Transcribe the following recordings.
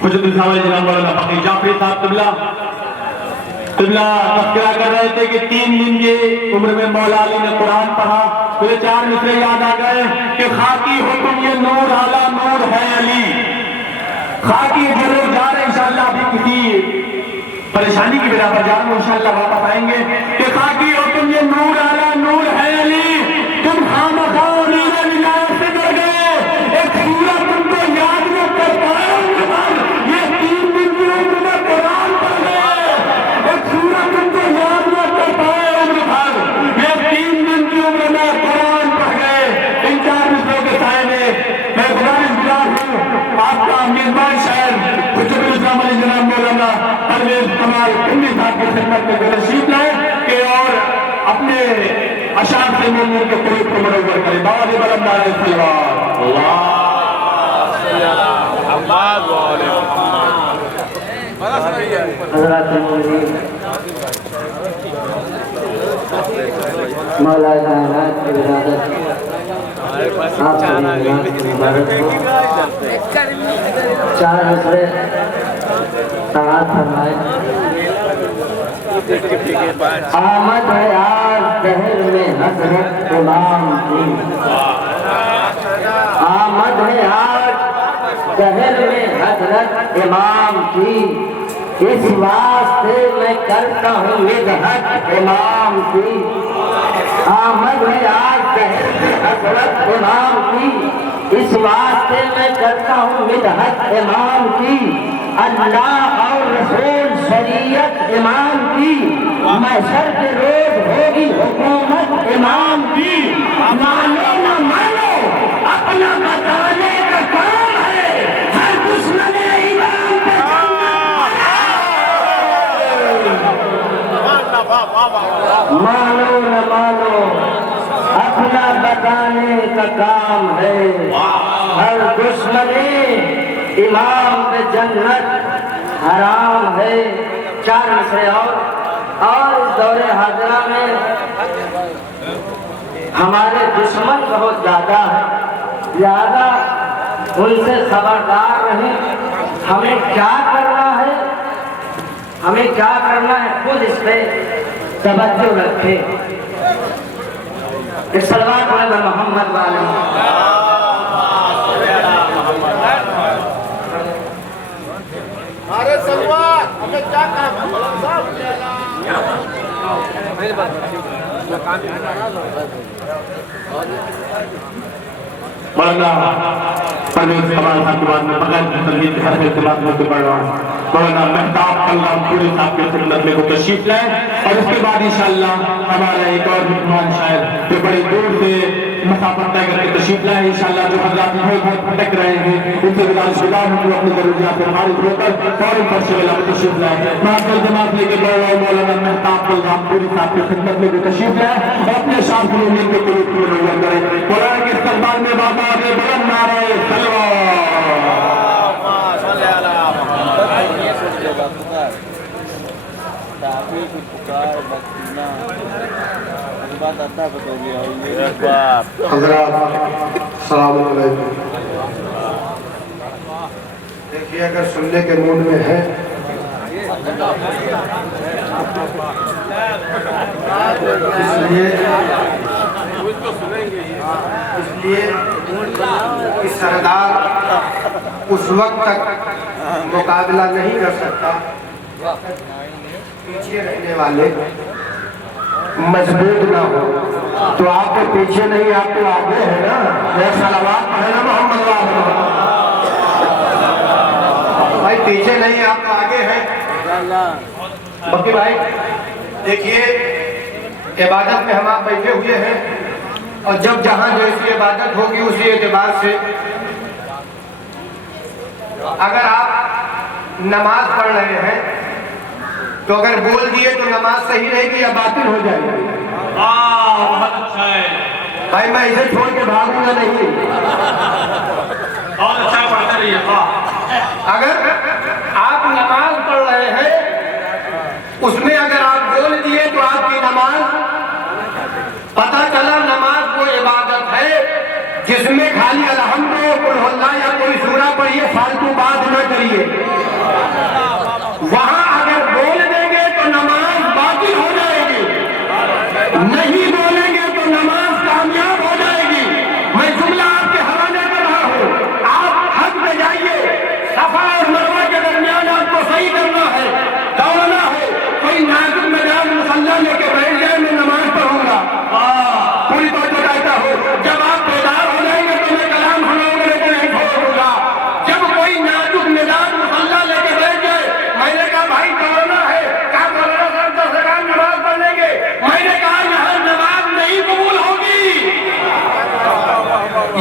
खुशबू सावल जनाब मौलाना फकीर जाफरी साहब तिबला तस्करा कर रहे थे कि 3 दिन की उम्र में मौला अली ने कुरान पढ़ा। मुझे 4 मिसरे याद आ गए कि खाकी हो तुम ये नूर आला नूर है अली। खाकी जरूर जा रहे इंशाअल्लाह, अभी किसी परेशानी की बिना पर जा रहे इंशाअल्लाह वापस आएंगे कि खाकी हो तुम ये नूर आला नूर है अली। तुम खामखा नीले विलायत से डर गए, एक सूरत तुमको याद न कर पाए। ये 3 दिन की उम्र में कुरान पढ़ गए, एक सूरत तुमको याद न कर पाए उम्र भर। ये 3 दिन की उम्र में कुरान पढ़ गए। इन 4 मिसरों के साए में मैं गुजारिश गुजार हूँ आपका मेजबान शायर खुशबू इस्लाम अली जनाब मौलाना परवेज कमाल पिंडी साहब की खिदमत में तशरीफ लाए कि और अपने अशार से मोमिन के करीब को मनोवर करें। बाबा बलंदार सलवार मौला कायनात की विरासत आप 4 मिसरे तआत फरमाए। आमद है आज शहर में हजरत इमाम की, आमद है आज शहर में हजरत इमाम की। इस वास्ते मैं करता हूँ मिदहत इमाम की। आमद है आज शहर में हजरत इमाम की, इस वास्ते मैं करता हूँ मिदहत इमाम की। अल्लाह और रसूल शरीयत इमाम की, महशर के रोज होगी हुकूमत इमाम की। मानो न मानो अपना बताने का काम है, हर दुश्मन इमाम पे मानो न मानो अपना बताने का काम है, हर दुश्मन इमाम पे जन्नत हराम है। 4 मिसरे और इस दौरे हाजरा में हमारे दुश्मन बहुत ज्यादा है, ज्यादा उनसे खबरदार रहें। हमें क्या करना है, हमें क्या करना है, खुद इस पे तवज्जो रखें। इस सलवात वाला मोहम्मद वाले अरे सलवार हमें क्या काम मौलाना परवेज कमाल साहब के बाद में बगैर तनवीर के हर इत्तेफाक में बढ़ रहा हूँ मौलाना मेहताब कल्लाम पूरी साहब के खिदमत में को तशरीफ लाए और उसके बाद इंशाअल्लाह हमारा एक और मेहमान शायर जो बड़ी दूर से मसाफत तय करके तशरीफ लाए इंशाअल्लाह, जो हज़रात बहुत भटक रहे हैं उनसे गुजारिश गुजार हूँ अपनी जरूरियात से हमारे होकर फौरन फर्श वाला में तशरीफ लाए। महाकल जमात लेके बढ़ रहा हूँ मौलाना मेहताब कल्लाम पूरी साहब की खिदमत में को तशरीफ लाए और अपने शाह गुलूमीन के करीब में नजर करें। कुरान के इस्तेमाल में बाबा आगे बुलंद नारे सलवार। देखिए अगर सुनने के मूड में है इसलिए कि सरदार उस वक्त तक मुकाबला नहीं कर सकता, पीछे रहने वाले मजबूत ना हो। तो आप तो पीछे नहीं, आप तो आगे है ना। मैं सलावत है ना मोहम्मद भाई, पीछे नहीं आप तो आगे हैं। बक्की भाई देखिए इबादत में हम आप बैठे हुए हैं और जब जहां जैसी इबादत होगी उसी एतबार से अगर आप नमाज पढ़ रहे हैं तो अगर बोल दिए तो नमाज सही रहेगी या बातिल हो जाएगी? बहुत अच्छा है भाई, मैं इसे छोड़ के भागूंगा नहीं। बहुत अच्छा पढ़ता रहिए। अगर आप नमाज पढ़ रहे हैं उसमें अगर आप बोल दिए तो आपकी नमाज, पता चला नमाज वो इबादत है जिसमें खाली अलहम्दुलिल्लाह या कोई सूरा पढ़िए फालतू बात न करिए। वहां अगर बोल देंगे तो नमाज बातिल हो जाएगी, नहीं बोलेंगे तो नमाज कामयाब हो जाएगी। मैं जुमला आपके हवाले कर रहा हूं, आप हज पे जाइए, सफा और मरवा के दरमियान आपको सही करना है, दौड़ना है। कोई नाजुक मिजाज मुसल्ला लेके बैठ जाए, मैं नमाज पढ़ूंगा, पूरी बात बताता हूँ। जब आप बेदार हो जाएंगे तो मैं कलाम सुनाऊंगा, लेकिन नहीं छोड़ूंगा। जब कोई नाजुक मिजाज मुसल्ला लेके बैठ जाए, मैंने कहा भाई दौड़ना है, क्या दौड़ना सर 10 रकात नमाज पढ़ लेंगे। मैंने कहा यहाँ नमाज नहीं कबूल होगी,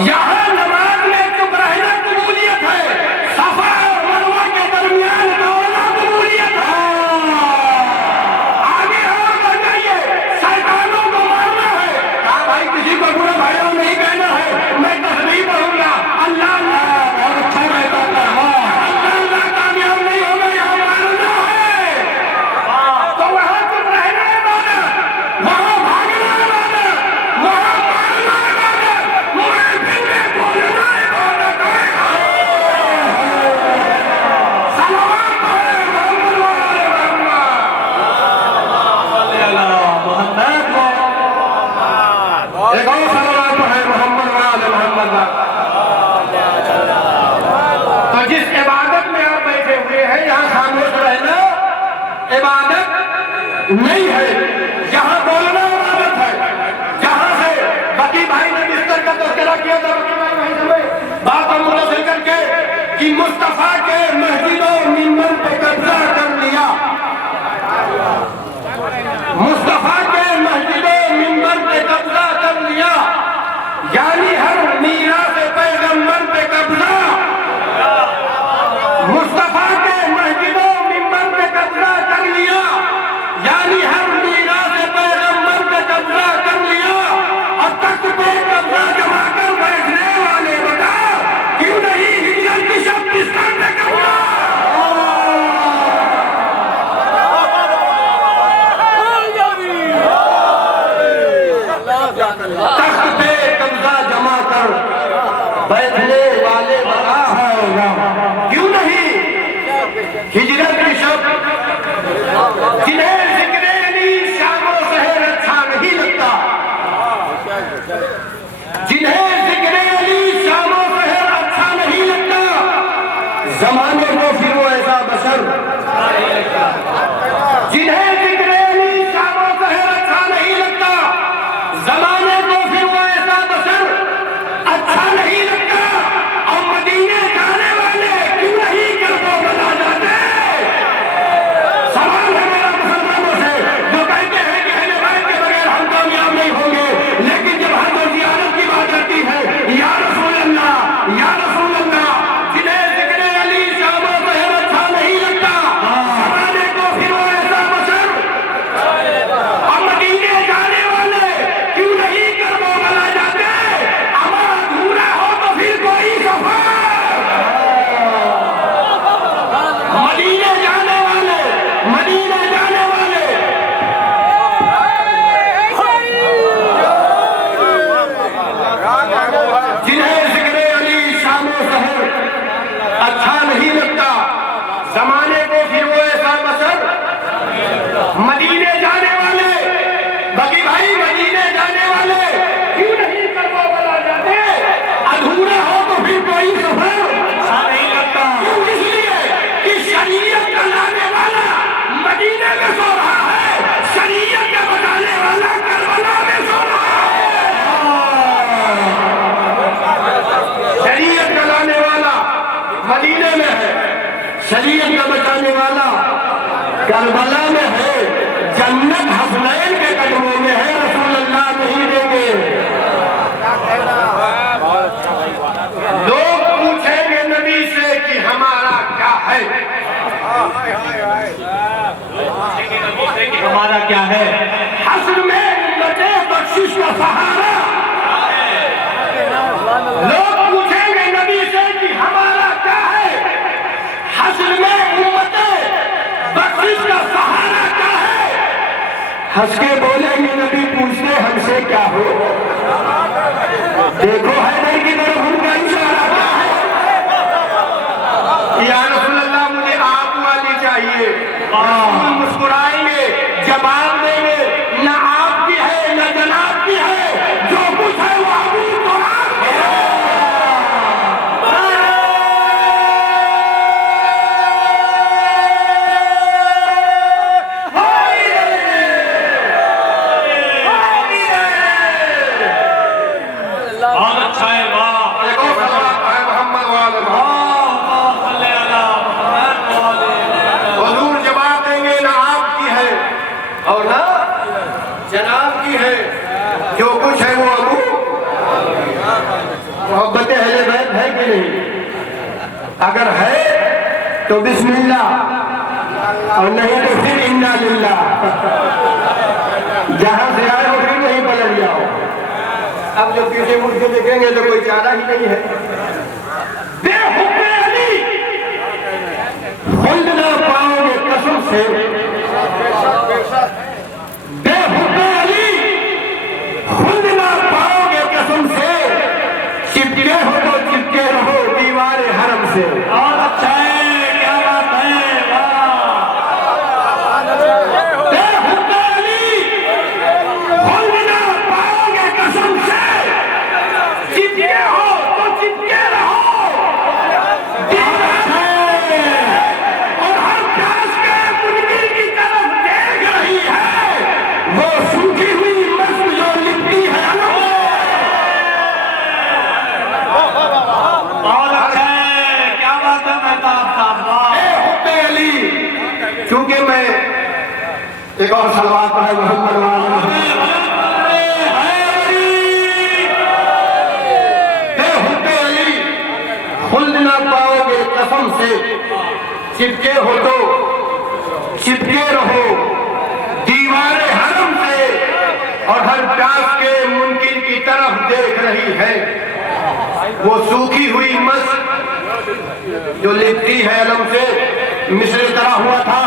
यहाँ नमाज में चुप रहना कबूलियत है, सफा और मरवा के दरमियान दौड़ना कबूलियत है। आगे और बढ़ जाइए, शैतानों को मारना है। कहा भाई किसी को बुरा भाइयों नहीं कहना है, मैं तस्बीह पढ़ूंगा, अल्लाह अल्लाह, और अच्छा रहता था, अल्लाह अल्लाह कामयाब नहीं होगा, यहाँ मारना है। तो वहां चुप रहना है इबादत, वहां भागना है इबादत, वहां मारना है इबादत, मुआफ़िन में बोलना है इबादत है। सलावत पढ़े मोहम्मद वाले मोहम्मद, एक और सलावत पढ़े मोहम्मद वाले मोहम्मद। तो जिस इबादत में आप बैठे हुए हैं, यहाँ खामोश रहना इबादत नहीं है, यहाँ बोलना इबादत है। जहाँ से बकी भाई ने बिस्तर का तस्करा किया था, बकी भाई वहीं समय बात हम मुनसिल करके कि मुस्तफा के मस्जिदों मिंबर पे कब्जा कर लिया, मुस्तफा के मस्जिदों मिंबर पे कब्जा कर लिया, यानी हर मीरास पैगंबर पे कब्जा। मुस्तफा के मस्जिदों मिंबर पे कब्जा कर लिया, यानी हर मीरास पैगंबर पे कब्जा कर लिया। और तख्त पे कब्जा जमा कर बैठने वाले बता, क्यों नहीं हिजरत की शब्दिस्तान पे कब्जा। तख्त पे कब्जा जमा कर बैठने वाले बता, क्यों नहीं हिजरत की शब्द, जिन्हें जिक्र अली शामो शहर अच्छा नहीं लगता, जिन्हें जिक्र अली शामो शहर अच्छा नहीं लगता, जमाने को फिर वो ऐसा बशर, जिन्हें जिक्र अली शामो शहर अच्छा नहीं लगता, जमाने को फिर वो ऐसा बशर अच्छा नहीं लगता। और मदीने जाने वाले क्यों नहीं करबो बना जाते। सवाल है मेरा मुसलमानों से, जो कहते हैं कि अहले बैत के बगैर हम कामयाब नहीं होंगे, लेकिन जब हज और ज़ियारत की बात आती है, या रसूल अल्लाह, या रसूल अल्लाह, जिन्हें ज़िक्र अली शामो शहर अच्छा नहीं लगता, जमाने को फिर वो ऐसा बशर। और मदीने जाने वाले क्यों नहीं करबो बना जाते। अमर अधूरा हो तो फिर कोई सफर। मदीने जाने वाले, मदीने जाने वाले, जिन्हें ज़िक्र अली शामो शहर अच्छा नहीं लगता, जमाने को फिर वो ऐसा बसर। मदीने जाने वाले, बकी भाई मदीने जाने वाले क्यों नहीं करबो बना जाते। अधूरा हो तो फिर कोई सफर अच्छा नहीं लगता। क्यों? इसलिए कि शरीयत का लाने वाला मदीने में सो रहा है, शरीयत का बताने वाला करबला में सो रहा है। शरीयत का लाने वाला मदीने में है, शरीयत का बचाने वाला करबला में है। जन्नत हसनैन के कदमों में है, रसूल अल्लाह नहीं देंगे। लोग पूछेंगे नबी से कि हमारा क्या है, हमारा क्या है। हश्र में उम्मते बख्शिश का सहारा। लोग पूछेंगे नबी से कि हमारा क्या है, हश्र में उम्मते बख्शिश का सहारा क्या है। हंस के बोलेंगे नबी, पूछते हमसे क्या हो। देखो हैदर की तरफ उनका इशारा क्या है, या रसूल मुस्कुराएंगे, रसूल मुस्कुराएंगे, जवाब देंगे, न आपकी है न जनाब की है, जो कुछ है वो अबू कुरान की है। बहुत अच्छा है, वाह। एक और सलावत है मोहम्मद वाले मोहम्मद। सल्ले अला मुहम्मद वाले। हुजूर जवाब देंगे ना आपकी है और ना जनाब की है, जो कुछ है वो अबू। मोहब्बत अहले बैत है कि नहीं? अगर है तो बिस्मिल्लाह, और नहीं तो फिर इन्ना लिल्लाह। जहां से आए वो फिर नहीं पलट जाओ। अब जब पीछे मुड़ के देखेंगे तो कोई चारा ही नहीं है। बेहुक्मे अली खुल्द ना पाओगे कसम से, बेहुक्मे अली खुल्द ना पाओगे कसम से, चिपके हो तो चिपके रहो दीवारे हरम से। बहुत अच्छा है, क्या बात है, वाह। बेहुक्मे अली खुल्द ना पाओगे कसम से, चिपके हो तो चिपके रहो दीवारे, और हर प्यास के मुनकिर की तरफ देख रही है वो सूखी हुई मस्त जो लिपटी है अलग। बहुत अच्छा है, क्या बात है मेहताब साहब, वाह। हुक्मे अली, क्योंकि मैं एक और सलवात पर है मोहम्मद वाले। हुक्मे अली खुल्द ना पाओगे कसम से, चिपके हो तो चिपके रहो दीवारे हरम से, और हर प्यास के मुनकिर की तरफ देख रही है वो सूखी हुई मस्त जो लिपटी है अलम से। मिसरे तरह हुआ था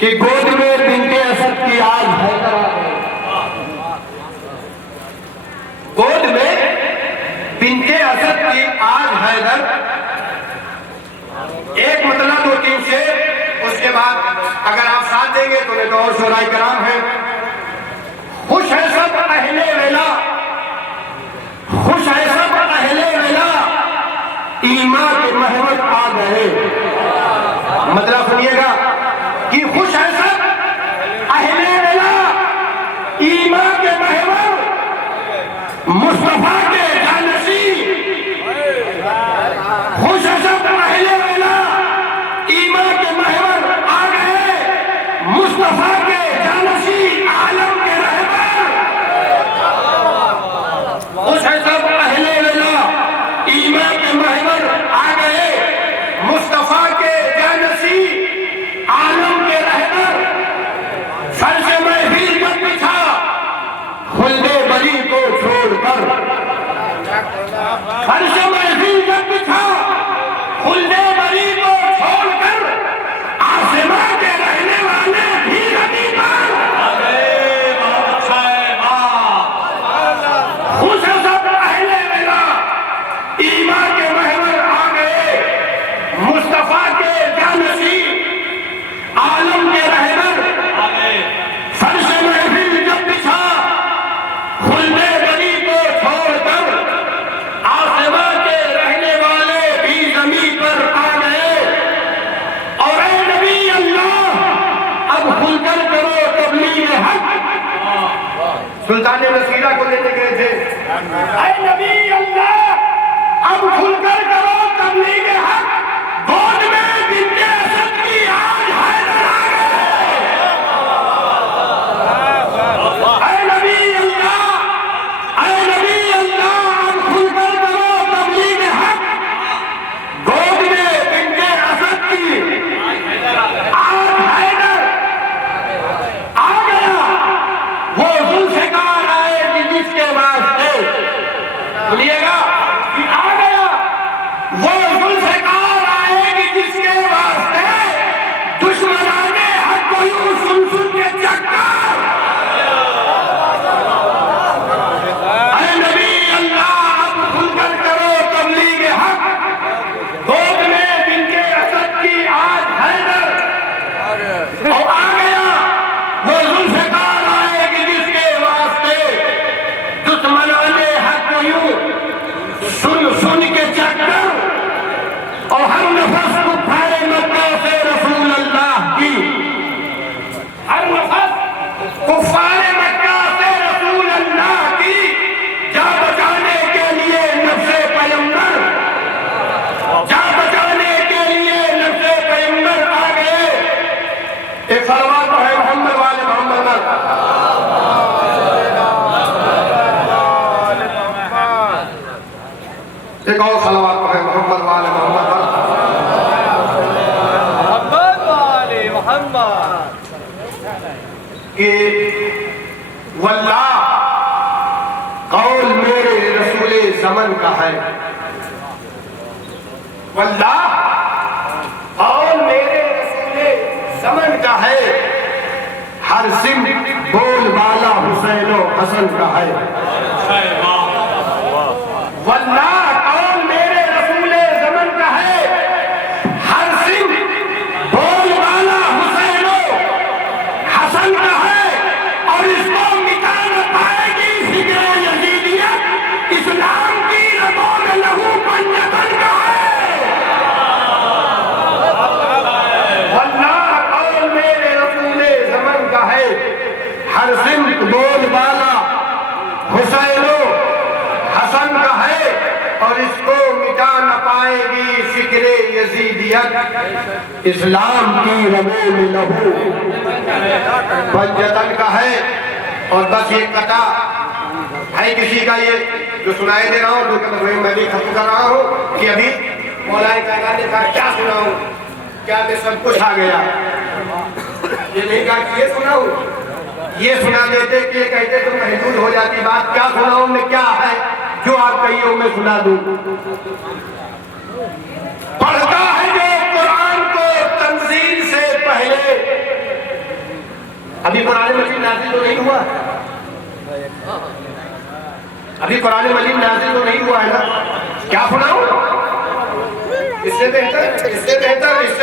कि गोद में बिनते असद की आज हैदर आ गई, गोद में बिनते असद की आज हैदर। एक मतलब दो तीन से, उसके बाद अगर आप साथ देंगे तो नहीं तो और शोराई कराम है। खुश है सब अहले वेला, खुश है सब अहले वेला, ईमान के महमद आ गए। मतलब सुनिएगा कि खुश है सब अहले वेला, ईमान के महमद मुस्तफा के जानशी। खुश है सब अहले वेला, ईमान के महमद आ गए, मुस्तफा के जानशी आलम के रहबर। खुश है सब अहले वेला, ईमान के महमद आ गए, मुस्तफा के जानशी आलम के रहबर। सर से महफिल जब बिछा खुल्दे बली को छोड़कर, सर से महफिल जब बिछा खुल्दे बली को छोड़कर, आसमां के रहने वाले भी नबी पर। अरे बहुत अच्छा है, वाह। खुश है सब अहले वेला, ईमान के महवर आ गए, मुस्तफा के जानशी आलम के रहबर। सर से महफिल जब बिछा खुल्दे बली को छोड़कर, आसमां के रहने वाले भी जमीन पर आ गए। और ऐ नबी अल्लाह अब खुलकर करो तबलीग हक। सुल्तान नसीरा को लेने गए थे, ऐ नबी अल्लाह अब खुलकर करो तबलीग हक, गोद में बिनते असद की आज हैदर आ गए। ऐ नबी अल्लाह, ऐ नबी अल्लाह अब खुलकर करो तबलीग हक, गोद में बिनते असद की आज हैदर आ गया। वो जुल्फ़िकार आए कि जिसके वास्ते एक और सलावत पढ़े मोहम्मद वाले मोहम्मद कि वल्लाह कौल मेरे रसूले ज़मन का है, वल्लाह कौल मेरे रसूले ज़मन का है, हर सिम बोल वाला हुसैन और हसन का है। वल्लाह कौल मेरे रसूले ज़मन का है, हर सिम बोल वाला हुसैन और हसन का है, और इसको मिटा न पाएगी फिक्र यजीदियत, इस्लाम की रगों में लहू पंजतन का है। वल्लाह कौल मेरे रसूले ज़मन का है, हर सिम बोल वाला हुसैन और हसन का है, और इसको मिटा न पाएगी फिक्रे यजीदियत, इस्लाम की रगों में लहू पंजतन का है। और बस ये कथा है किसी का, ये जो सुनाई दे रहा हूँ, जो मैं भी खत्म कर रहा हूँ कि अभी मौलाना कायनात ने कहा क्या सुनाऊं, क्या मैं सब कुछ आ गया, ये नहीं कहा कि ये सुनाऊं, ये सुना देते कि ये कहते तो महदूद हो जाती बात, क्या सुनाऊं मैं, क्या है जो आप कहिए मैं सुना दूं। पढ़ता है जो कुरान को तंजील से पहले, अभी कुरान मजीद नाज़िल तो नहीं हुआ, अभी कुरान मजीद नाज़िल तो नहीं हुआ है ना, क्या सुनाऊं, इससे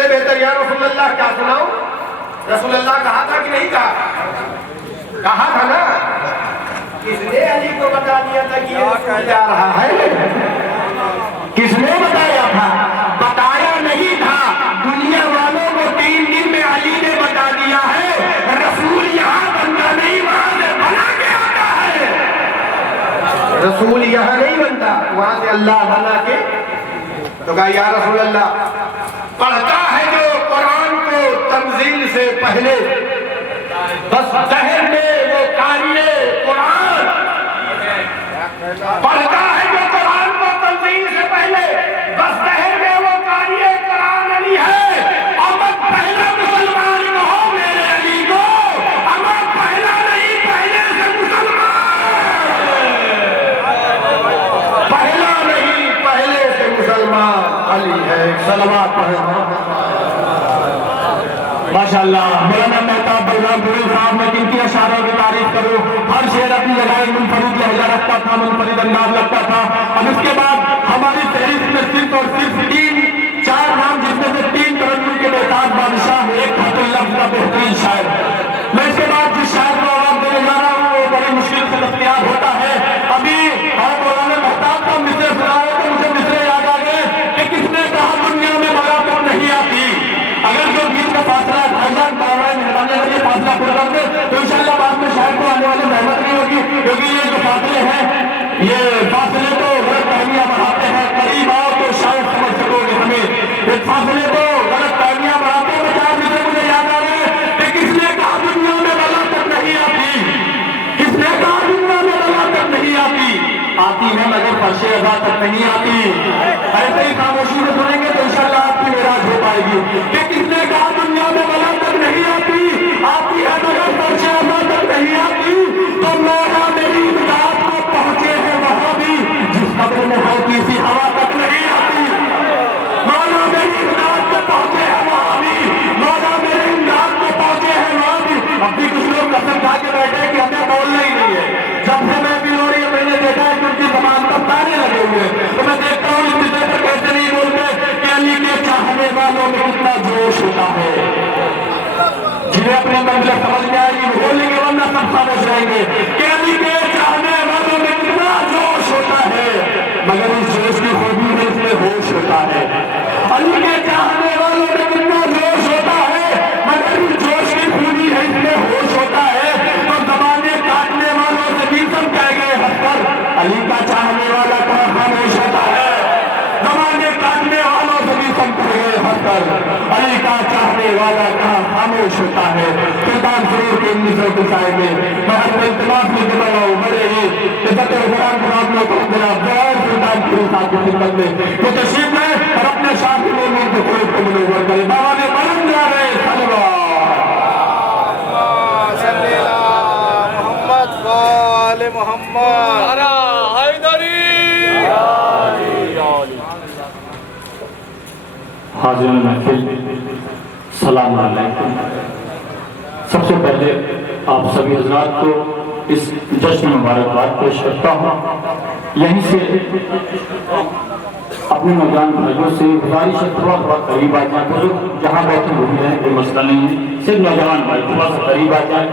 बेहतर या रसूल अल्लाह क्या सुनाऊं। रसूल अल्लाह कहा था कि नहीं कहा, कहा था ना, किसने अली को बता दिया था कि ये जा रहा है, किसने बताया था, बताया नहीं था, दुनिया वालों को 3 दिन में अली ने बता दिया है। रसूल यहाँ बनता नहीं, वहां से बना के आता है, रसूल यहाँ नहीं बनता, वहां से अल्लाह बना के। तो कहा या रसूल अल्लाह, पढ़ता है जो कुरान को तंजील से पहले, बस जहर में वो कारिए कुरान, पढ़ता है जो कुरान को तंजील से पहले, बस जहर में वो कारिए कुरान अली है। अमर पहला मुसलमान कहो मेरे अली को, अमर पहला नहीं पहले से मुसलमान, पहला नहीं पहले से मुसलमान अली है। सलवात पढ़े माशाअल्लाह। मौलाना मेहताब बलरामपुरी साहब ने जिनकी अशारों की तारीफ करूं, हर शेर अपनी जगह मुनफरिद लहजा रखता था, मुनफरिद अंदाज लगता था। अब इसके बाद हमारी फहरिस्त में सिर्फ और सिर्फ 3-4 नाम, जिसमें से 3 तरन्नुम के बेताज बादशाह, एक खातुल लफ्ज़ का बेहतरीन शायर। मैं इसके बाद जिस शायर को आवाज देने जा रहा हूँ वो बड़ी मुश्किल से दस्तयाब होता है। अभी आप मौलाना मेहताब का मिसरे सुना रहे तो मुझे मिसरे याद आ गए कि किसने कहा दुनिया में बराबर नहीं आती। अगर जो गीत का फासला है भाईजान मेहरबानी करके फासला पूरा कर दे तो इंशाअल्लाह बाद में शायर को आने वाली मेहनत नहीं होगी, क्योंकि ये जो फासले हैं ये फासले तो गलत फहमियां बढ़ाते हैं। करीब आओ तो शायद समझ सकोगे हमें, इस फासले को गलत फहमियां बढ़ाते हैं। 4 मिनट मुझे याद आ रहे हैं कि किसने कहा दुनिया में बला तक नहीं आती, किसने कहा दुनिया में बला तक नहीं आती, आती है मगर फर्शे अदा तक नहीं आती। ऐसे ही खामोशी में सुनेंगे तो इंशाअल्लाह आपकी मेराज हो पाएगी कि किसने कहा दुनिया में बला तक नहीं आती, आती है मगर फर्शे अदा तक नहीं आती। तो मेरा मेरी इमदाद को पहुंचे हैं वहां भी जिस कब्र में हल्की सी हवा तक नहीं आती। मौला मेरी इमदाद को पहुंचे हैं वहां भी, मौला मेरी इमदाद को पहुंचे हैं वहां भी। अब भी कुछ लोग कसम खा के बैठे कि हमें बोलना ही नहीं है। जब से मैं भी हो रही है मैंने देखा है कि उनकी जबान पर तारे लगे हुए हैं, तो मैं देखता हूँ इस विषय पर कैसे नहीं बोलते कि अली के चाहने वालों में कितना जोश होता है। जिन्हें अपने मंजिल समझ में आएगी वो बोलेंगे, वरना सब खामोश रहेंगे कि अली के चाहने वालों में कितना जोश होता है, मगर इस जोश की खूबी में इसमें होश होता है। अली के चाहने वालों में कितना जोश होता है, मगर इस जोश की खूबी है इसमें होश होता है। तो जबाने काटने वालों से भी सब कह गए हंसकर, अली का चाहने वाला कहाँ खामोश होता है। जबाने काटने वालों से भी सब कह गए हंसकर, अली का चाहने वाला कहाँ खामोश होता है। सुल्तान शरीफ के 1900 साल में मैं अपने इल्तिमास में जमा रहा हूँ, बड़े ही इज्जत और गुलाम को जनाब सुल्तान आखिरी साथ की खिदमत में वो तशरीफ है और अपने साथी लोगों को कोई मुनव्वर करे। बाबा ने बलंद जा रहे मोहम्मद हाजिर महफिल सलाम अलैकुम। सबसे पहले आप सभी हजरात को इस जश्न मुबारकबाद पेश करता हूँ। यहीं से अपने नौजवान भाइयों से गुजारिश है थोड़ा थोड़ा करीब आ जाए। बुजुर्ग जहाँ बैठे घूम रहे हैं कोई मसला नहीं है, सिर्फ नौजवान भाई थोड़ा सा करीब आ जाए,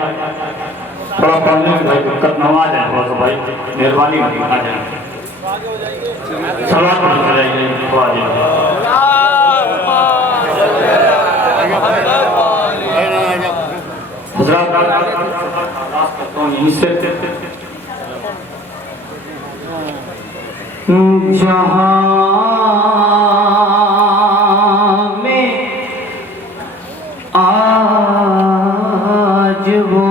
थोड़ा पढ़ने में भाई दिक्कत न आ जाए, थोड़ा सा भाई मेहरबानी आ जाए। सलाम थोड़ा हजरात यहीं से जहाँ में आज वो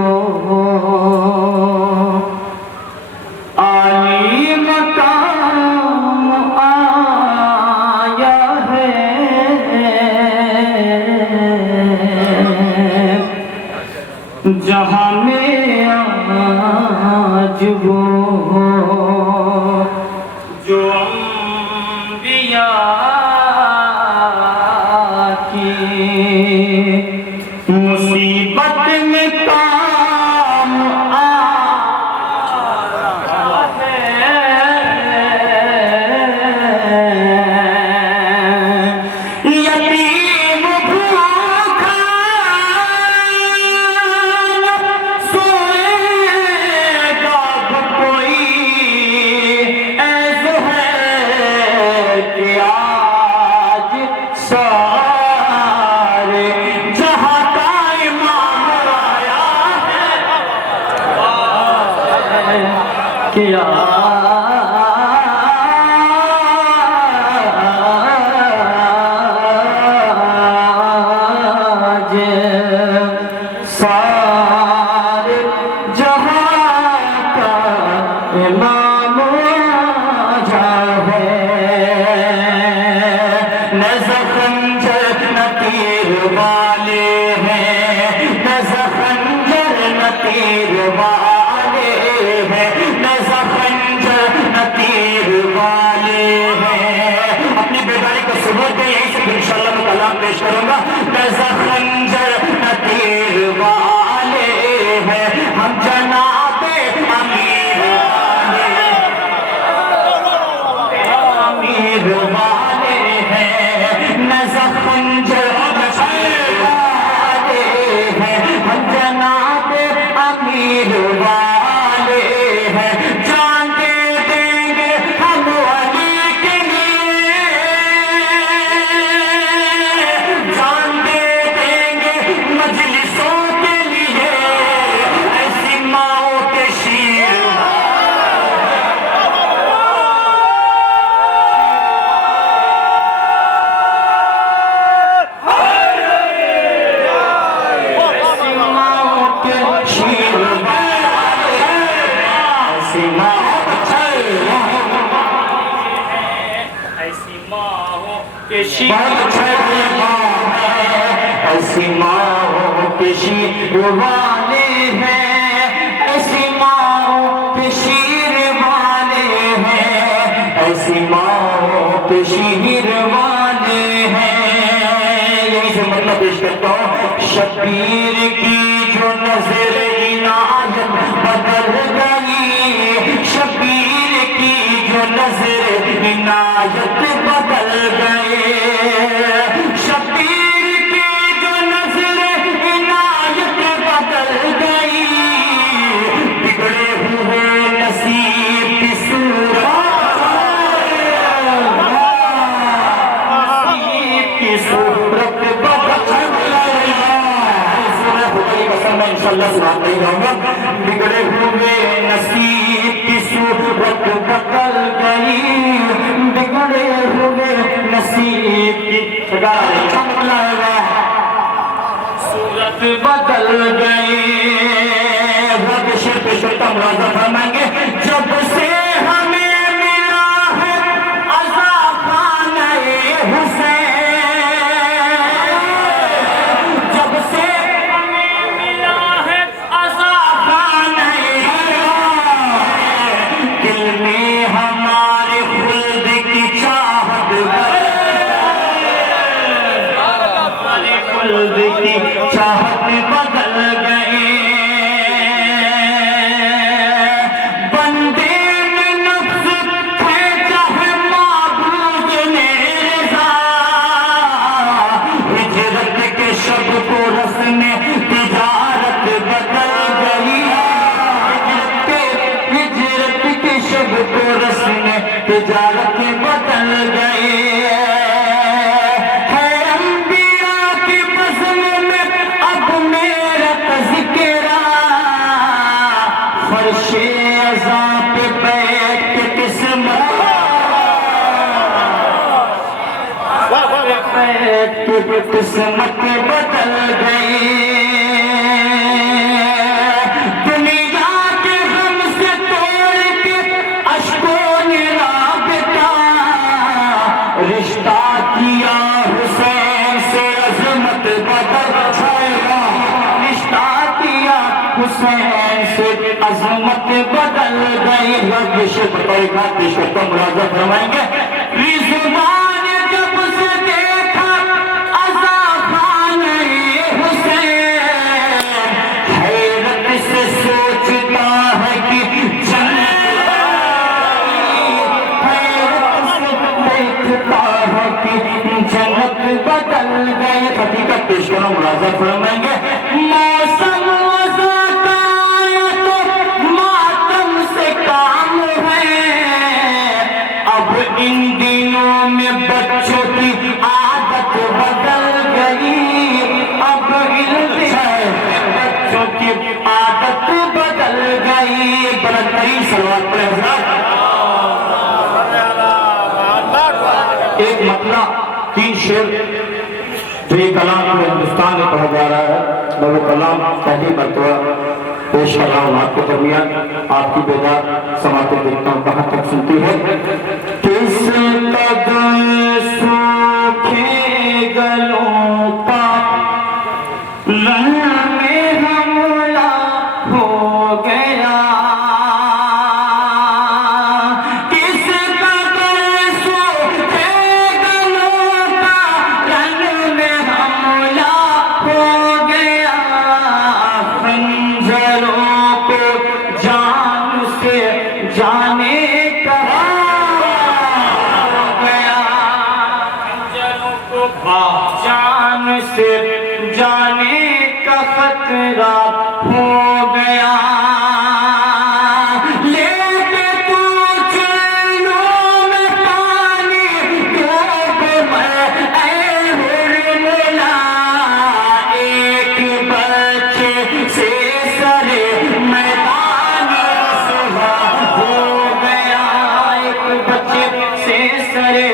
आली मकाम आया है, जहाँ में आज वो जो अंबिया की मुसीबत में काम आया है, यतीम भूखा सोएगा कोई ऐसा है कि आज सारे जहां का इमाम आया है कि आज सारे जहां का इमाम आया है। न ज़ख़ंजर न तीर वाले हैं, न ज़ख़ंजर न तीर वाले हैं, न ज़ख़ंजर न तीर वाले हैं। अपनी बेदारी का सबूत है, यहीं से इंशाअल्लाह मैं कलाम पेश करूंगा। न ज़ख़ंजर न तीर वाले हैं, हम जनाबे अमीर वाले हैं, न ज़ख़ंजर न तीर वाले हैं, हम जनाबे अमीर वाले हैं। जान दे देंगे हम अली के लिए, जान दे देंगे मजलिसों के लिए, ऐसी माओ के शीर ऐसी माओ के शीर वाले हैं, ऐसी माओ के शीर वाले हैं, ऐसी माओ के शीर वाले हैं। यही से मतलब पेश करता हूँ। शबीर की जो नजर इनायत बदल गई, शबीर की जो नजर इनायत बदल गए, शबीर की जो नजर इनायत बदल गई, बिगड़े हुए नसीब की सूरत, नसीब की सूरत बदल गई। मैं इंशाअल्लाह सुना नहीं जाऊंगा। बिगड़े हुए नसीब की सूरत बदल गई, बिगड़े हुए नसीब की सूरत बदल गई। फरमाएंगे जब से हमें मिला है खुल्द की चाहत बदल गए। बंदे में नफ्स है चाहे माबूद ने रज़ा, हिजरत के शब को रस्म तिजारत बदल गई। हिजरत के शब को रस्म तिजारत बदल गई। है अंबिया की बज़्म में अब मेरा तज़किरा, फर्शे अज़ा पे बैठ के किस्मत बदल गई। दुनिया के गम से तोड़ के अश्कों ने राबता, रिश्ता किया हुसैन से अज़मत बदल जाएगा। रिश्ता किया हुसैन से अज़मत बदल गई। मुराद फरमाएंगे रिज़वान जब से देखा अज़ा खाने हुसैन, हैरत से सोचता है कि जन्नत, हैरत से देखता है कि जन्नत बदल गई। हकीकत पेश करो मुराद फरमाएंगे मौसम वज़ाता आया तो मातम से काम है, अब इन दिनों में बच्चों की आदत बदल गई। अब इन बच्चों की आदत बदल गई। बरकरी सलवात पर हज़रत एक मतला 3 शेर जो ये कलाम पूरे हिंदुस्तान में पढ़ा जा रहा है, मैं वो कलाम पहली मरतबा पेश कर रहा हूँ आपके दरमियान। आपकी बेदार समाते देखता हूँ कहाँ तक सुनती है। किस कदर सूखे गलों का रंग में हमला हो गया, किस कदर सूखे गलों का रंग में हमला हो गया, खंजरों को जान से जाने का हो गया, जान से जाने का खतरा हो गया। लेके तू चलो में पानी डूब मैं ऐ हुर्मिला, एक बच्चे से सरे मैदान रुसवा हो गया, एक बच्चे से सरे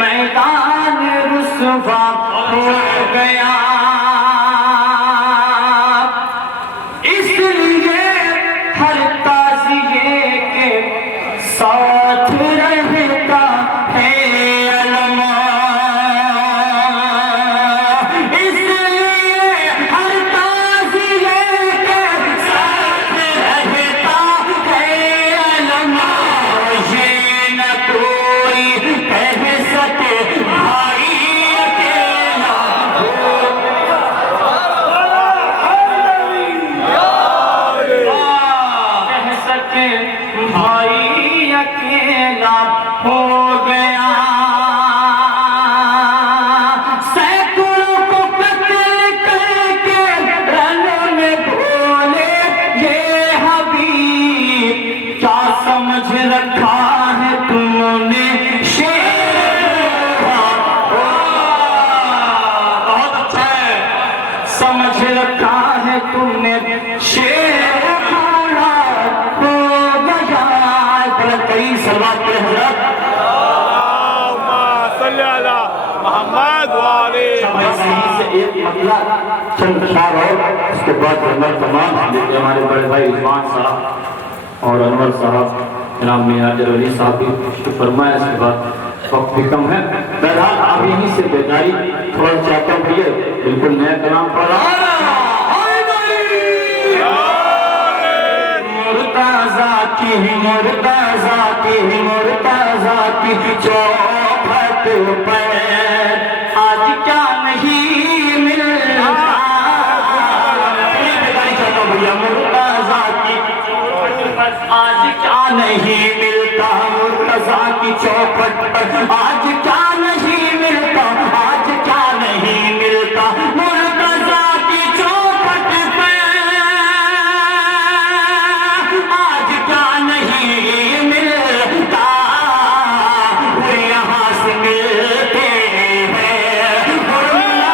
मैदान रुसवा हो गया। इसलिए हर ताज़िए के साथ रहता है अलमा, इसलिए हर ताज़िए के साथ रहता है अलमा। ये न कोई कह सके भाई अकेला कह सके भाई अकेला हो गया। सैकड़ों को कत्ल करके रन में बोले ये हबीब, क्या समझ रखा है तुमने शेर का? बहुत अच्छा है, समझ रखा है तुमने शेर पूरा हो गया। बड़ा कई सलवात पे हज़रत से एक मतला चंद शार और उसके बाद तमाम हमारे बड़े भाई रिजवान साहब और अनवर साहब जनाब मियाज अली साहब भी फरमाया। इसके बाद वक्त भी कम है, बहरहाल आप यहीं से बेदारी थोड़ा चाहता हूँ भैया, बिल्कुल नया कलाम पढ़ रहा मुर्ताज़ा की चौखट पर आज क्या नहीं मिल नहीं मिलता मुर्तजा की चौखट पर, आज क्या नहीं मिलता, आज क्या नहीं मिलता मुर्तजा की चौखट पे, आज क्या नहीं मिलता वो यहाँ से मिलते हैं, वरना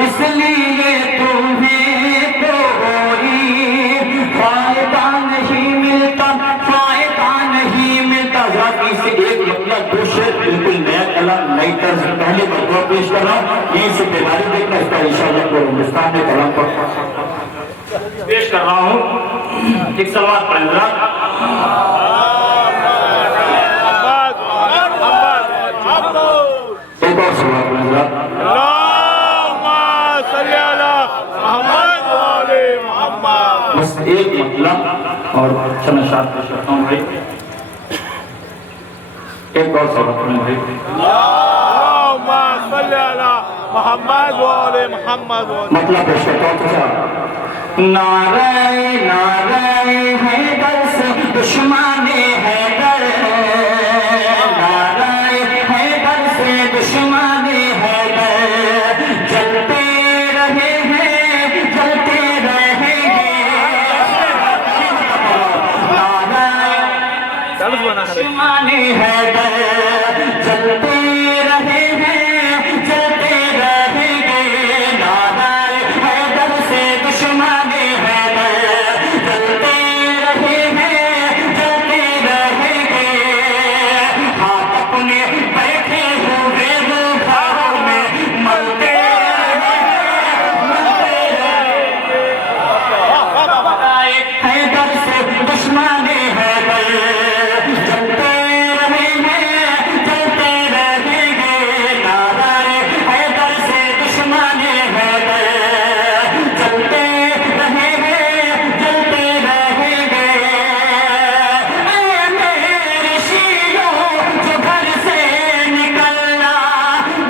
इसलिए तुम्हें कोई फायदा नहीं मिलता, फायदा नहीं मिलता। जाती से एक मतलब दूसरे बिल्कुल नया कलाम नई तर्ज पहले मरतबा पेश कर रहा हूँ। ये से बीमारी देखना इसका इंशाअल्लाह को हिंदुस्तान में कलाम पर पेश कर रहा हूँ। एक सवाल पर एक और सवाल बस एक मतलब और क्षमा चाहता हूँ भाई, एक और सवाल भाई। मतलब पेश करता हूँ। नारे नारे हैदर से दुश्मने हैदर, नारे हैदर से दुश्मने हैदर, जलते रहे हैं जलते रहेंगे। नारे दुश्मने हैदर, जलते रहे हैं जलते रहेंगे। नारे हैदर से दुश्मने हैदर, जलते रहे हैं जलते रहेंगे। हाथ अपने बैठे हुए रूहाओं में मलते हैदर से दुश्मने हैदर, जलते रहे हैं जलते रहेंगे। नारे हैदर से दुश्मने हैदर, जलते रहे हैं जलते रहेंगे। ऐ मेरे शीरों जो घर से निकलना,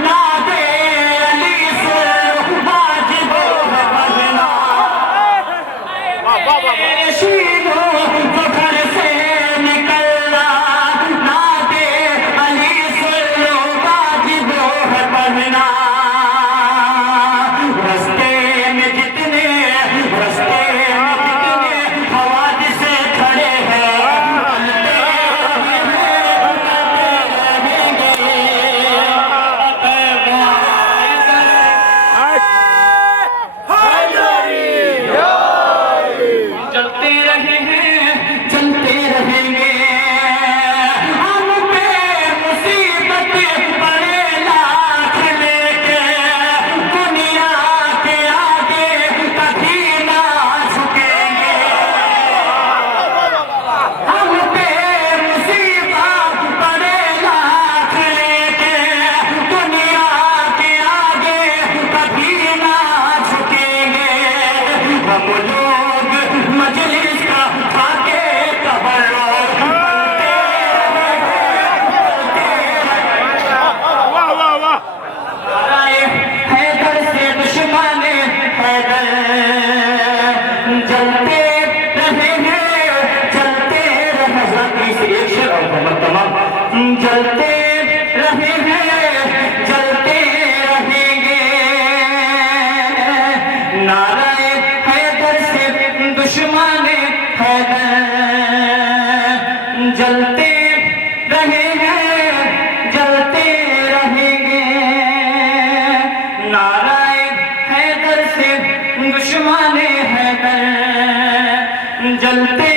ना दे अली से वाजिब है पढ़ना। मेरे शीरों जो घर से निकलना, ना दे अली से वाजिब है पढ़ना। रस्ते में जितने हवादिस से खड़े हैं, चलते रहे हैं चलते रहेंगे। हम पे मुसीबत पड़े लाख लेके, दुनिया के आगे कभी ना झुकेंगे। हम पे मुसीबत पड़े लाख लेके, दुनिया के आगे कभी ना झुकेंगे। हम लोग मजलिस का खाके हैदर से दुश्मने हैदर, जलते रहे हैं जलते रहे। जाती से एक शेर और तमाम, जलते रहे हैं जलते रहेंगे। नारे हैदर से दुश्मने हैदर, जलते रहे हैं जलते रहेंगे। नारे हैदर से दुश्मने हैदर, जलते